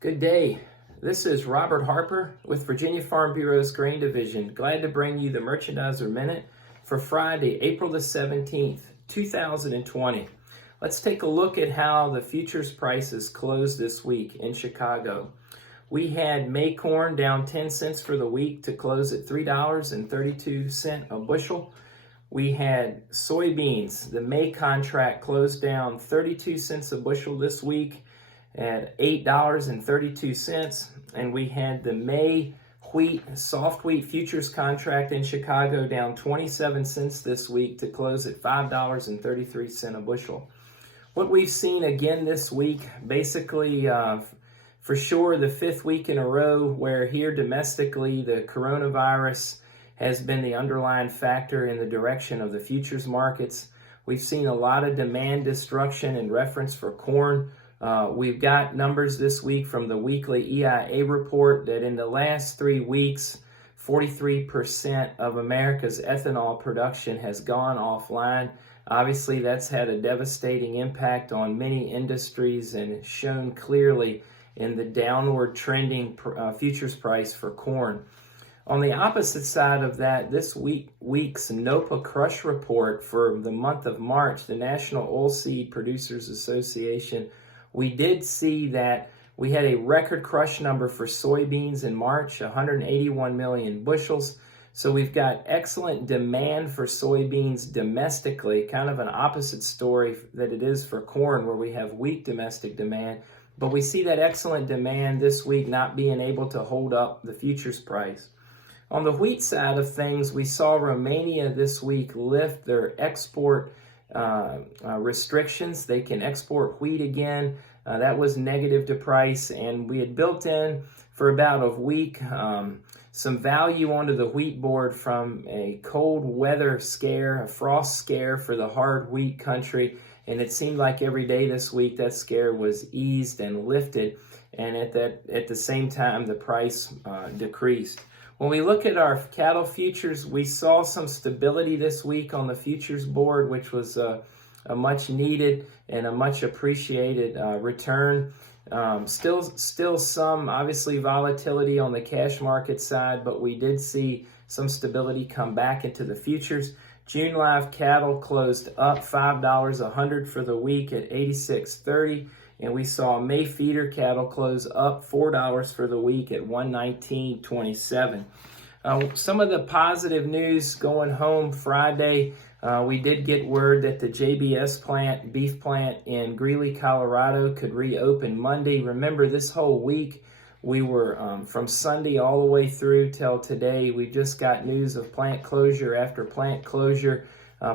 Good day. This is Robert Harper with Virginia Farm Bureau's Grain Division. Glad to bring you the Merchandiser Minute for Friday, April the 17th, 2020. Let's take a look at how the futures prices closed this week in Chicago. We had May corn down 10 cents for the week to close at $3.32 a bushel. We had soybeans. The May contract closed down 32 cents a bushel this week at $8.32, and we had the May soft wheat futures contract in Chicago down 27 cents this week to close at $5.33 a bushel. What we've seen again this week, basically for sure the fifth week in a row where here domestically the coronavirus has been the underlying factor in the direction of the futures markets. We've seen a lot of demand destruction in reference for corn. We've got numbers this week from the weekly EIA report that in the last 3 weeks, 43% of America's ethanol production has gone offline. Obviously, that's had a devastating impact on many industries and shown clearly in the downward trending futures price for corn. On the opposite side of that, this week's NOPA crush report for the month of March, the National Oilseed Producers Association, we did see that we had a record crush number for soybeans in March, 181 million bushels. So we've got excellent demand for soybeans domestically, kind of an opposite story that it is for corn where we have weak domestic demand. But we see that excellent demand this week not being able to hold up the futures price. On the wheat side of things, we saw Romania this week lift their export restrictions. They can export wheat again. That was negative to price, and we had built in for about a week some value onto the wheat board from a cold weather scare, a frost scare for the hard wheat country, and it seemed like every day this week that scare was eased and lifted, and at the same time the price decreased. When we look at our cattle futures, we saw some stability this week on the futures board, which was a much needed and a much appreciated return. Still some obviously volatility on the cash market side, but we did see some stability come back into the futures. June live cattle closed up $5 a hundred for the week at $86.30. And we saw May feeder cattle close up $4 for the week at $119.27. Some of the positive news going home Friday, we did get word that the JBS beef plant in Greeley, Colorado could reopen Monday. Remember, this whole week we were from Sunday all the way through till today. We just got news of plant closure after plant closure,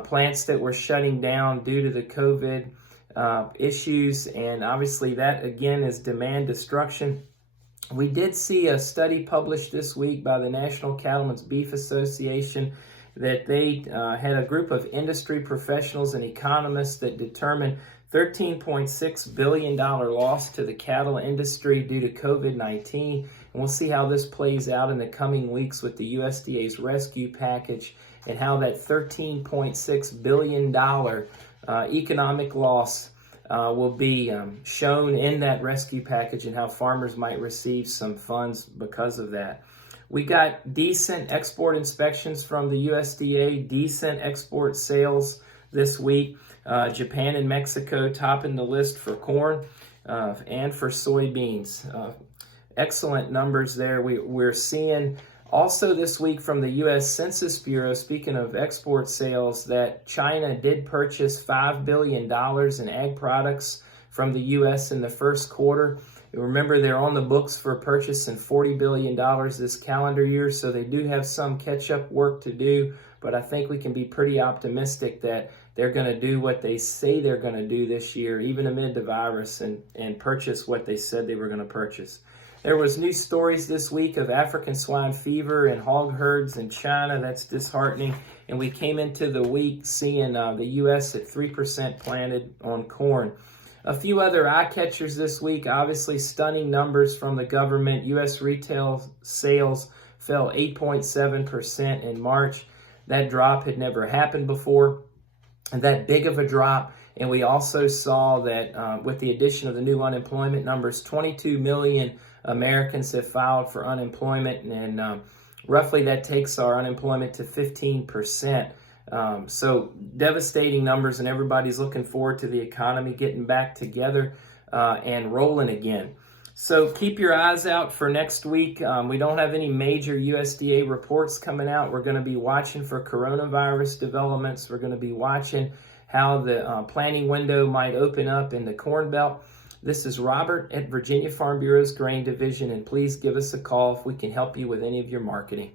plants that were shutting down due to the COVID issues, and obviously that again is demand destruction. We did see a study published this week by the National Cattlemen's Beef Association that they had a group of industry professionals and economists that determined $13.6 billion loss to the cattle industry due to COVID-19. And we'll see how this plays out in the coming weeks with the USDA's rescue package and how that $13.6 billion economic loss will be shown in that rescue package and how farmers might receive some funds because of that. We got decent export inspections from the USDA, decent export sales this week. Japan and Mexico topping the list for corn and for soybeans. Excellent numbers there. We're seeing also this week from the U.S. Census Bureau, speaking of export sales, that China did purchase $5 billion in ag products from the U.S. in the first quarter. Remember, they're on the books for purchasing $40 billion this calendar year, so they do have some catch-up work to do, but I think we can be pretty optimistic that they're going to do what they say they're going to do this year, even amid the virus, and purchase what they said they were going to purchase. There was news stories this week of African swine fever and hog herds in China. That's disheartening. And we came into the week seeing the U.S. at 3% planted on corn. A few other eye catchers this week, obviously stunning numbers from the government. U.S. retail sales fell 8.7% in March. That drop had never happened before. And that big of a drop And we also saw that with the addition of the new unemployment numbers, 22 million Americans have filed for unemployment, and roughly that takes our unemployment to 15%. So devastating numbers, and everybody's looking forward to the economy getting back together and rolling again. So keep your eyes out for next week. We don't have any major USDA reports coming out. We're going to be watching for coronavirus developments. We're going to be watching how the planting window might open up in the Corn Belt. This is Robert at Virginia Farm Bureau's Grain Division, and please give us a call if we can help you with any of your marketing.